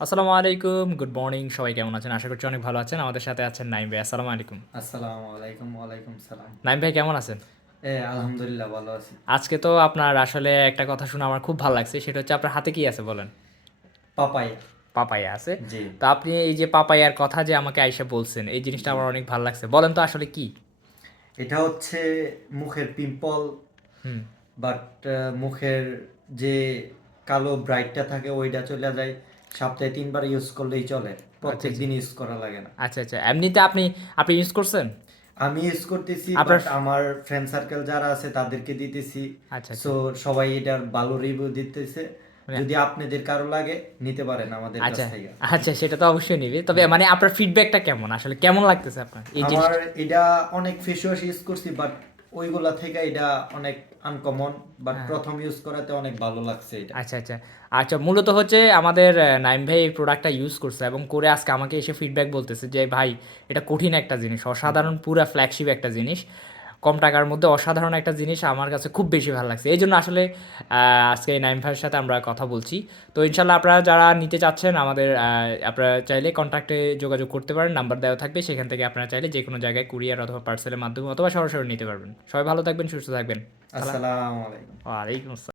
আসসালামু আলাইকুম good morning সবাই কেমন আছেন? আশা করছি অনেক ভালো আছেন। আমাদের সাথে আছেন নাইম ভাই আসসালামু আলাইকুম। আসসালামু আলাইকুম ওয়ালাইকুম সালাম। নাইম ভাই কেমন আছেন? এ আলহামদুলিল্লাহ ভালো আছি। আজকে তো আপনার আসলে একটা কথা শুনে আমার খুব ভালো লাগছে সেটা হচ্ছে আপনার হাতে কি আছে বলেন? পাপাই পাপায়া আছে? জি। তো আপনি এই যে পাপায়ার কথা যে আমাকে আইসা বলছেন এই জিনিসটা আমার অনেক ভালো লাগছে। বলেন তো আসলে কি? এটা হচ্ছে মুখের পিম্পল হুম। বাট মুখের যে কালো ব্রাইটটা থাকে ওইটা চলে যায়। সপ্তাহে তিনবার ইউজ করলেই চলে। প্রত্যেক দিন ইউজ করা লাগে না। আচ্ছা আচ্ছা। এমনিতে আপনি আপনি ইউজ করছেন? আমি ইউজ করতেছি আমার ফ্রেন্ড সার্কেল যারা আছে তাদেরকে দিতেছি। আচ্ছা সো সবাই এটার ভালো রিভিউ দিতেছে। মানে- যদি আপনাদের কারও লাগে নিতে পারেন আমাদের কাছ আচ্ছা থেকে। আচ্ছা সেটা তো অবশ্যই নিবি। তবে মানে আপনার ফিডব্যাকটা কেমন? আসলে কেমন লাগতেছে আপনার? এই জিনিস আমার এটা অনেক ফেস ওয়াশ ইউজ করছি বাট ওইগুলা থেকে এটা অনেক আনকমন বাট হ্যাঁ। প্রথম ইউজ করাতে অনেক ভালো লাগছে এটা। আচ্ছা আচ্ছা। আচ্ছা মূলত হচ্ছে আমাদের নাইম ভাই এই প্রোডাক্টটা ইউজ করছে এবং করে আজকে আমাকে এসে ফিডব্যাক বলতেছে যে ভাই এটা কঠিন একটা জিনিস অসাধারণ পুরা ফ্ল্যাগশিপ একটা জিনিস। কম টাকার মধ্যে অসাধারণ একটা জিনিস আমার কাছে খুব বেশি ভালো লাগছে। এই জন্য আসলে আজকে এই নাইম ভাইয়ের সাথে আমরা কথা বলছি। তো ইনশাল্লাহ আপনারা যারা নিতে চাচ্ছেন আমাদের আহ, আপনারা চাইলে কন্ট্যাক্টে যোগাযোগ করতে পারেন নাম্বার দেওয়া থাকবে সেখান থেকে আপনারা চাইলে যে কোনো জায়গায় কুরিয়ার অথবা পার্সেলের মাধ্যমে অথবা সরাসরি নিতে পারবেন। সবাই ভালো থাকবেন সুস্থ থাকবেন। আসসালামু আলাইকুম। ওয়ালাইকুম আসসালাম।